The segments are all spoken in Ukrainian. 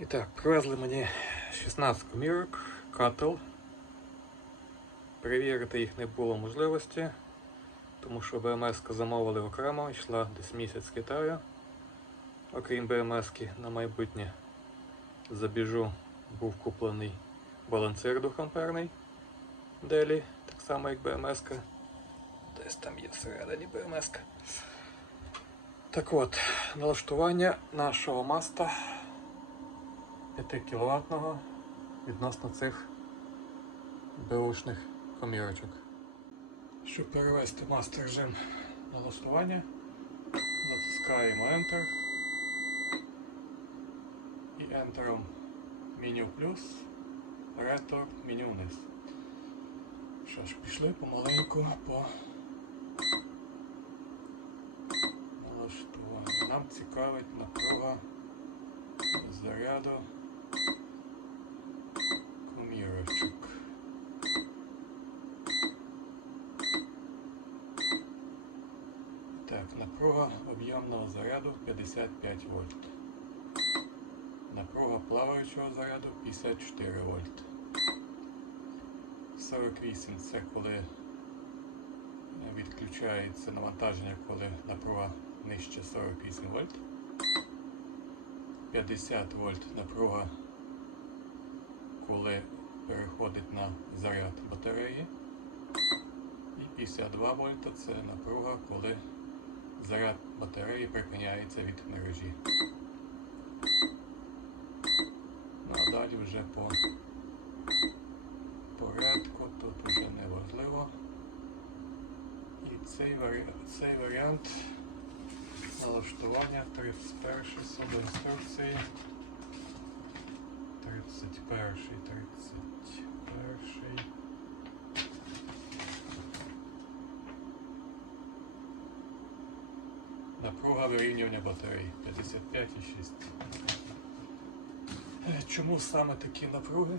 І так, привезли мені 16 комірок, кател. Перевірити їх не було можливості, тому що БМС замовили окремо, йшла десь місяць з Китаю. Окрім БМС на майбутнє забіжу, був куплений балансир 2-амперний Делі, так само як БМС. -ка. Десь там є всередині БМС. -ка. Так от, налаштування нашого маста 5 кВт відносно цих беушних комірочок. Щоб перевести мастер режим налаштування, натискаємо Enter і Enter меню плюс, ретро меню вниз. Що ж, пішли помаленьку по налаштуванню. Нам цікавить напруга заряду комірочок. Так, напруга об'ємного заряду 55 вольт. Напруга плаваючого заряду 54 вольт. 48 це коли відключається навантаження, коли напруга нижче 48 вольт. 50 вольт напруга, коли переходить на заряд батареї. І 52 вольта це напруга, коли заряд батареї припиняється від мережі. Ну а далі вже по порядку, тут вже не важливо. І цей, варі... цей варіант налаштування 31 суду інструкції. 31, 31. Напруга вирівнювання батареї 55,6. Е, Чому саме такі напруги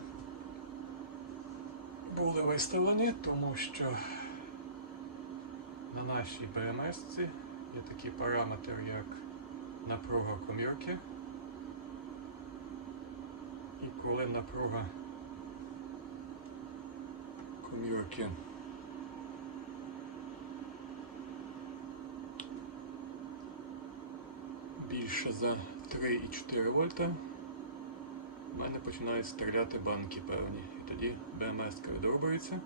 були виставлені? Тому що на нашій БМС є такий параметр, як напруга комірки. І коли напруга комірки більше за 3,4 вольта, в мене починають стріляти банки певні. І тоді БМС відрубується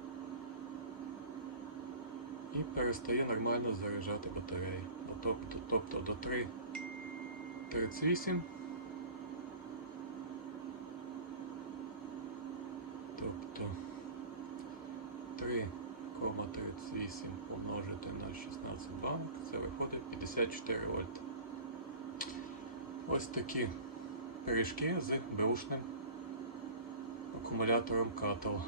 і перестає нормально заряджати батареї. Тобто, тобто до 3,38. Тобто 3,38 помножити на 16 банк, це виходить 54 вольт. Ось такі пиріжки з беушним акумулятором Катал.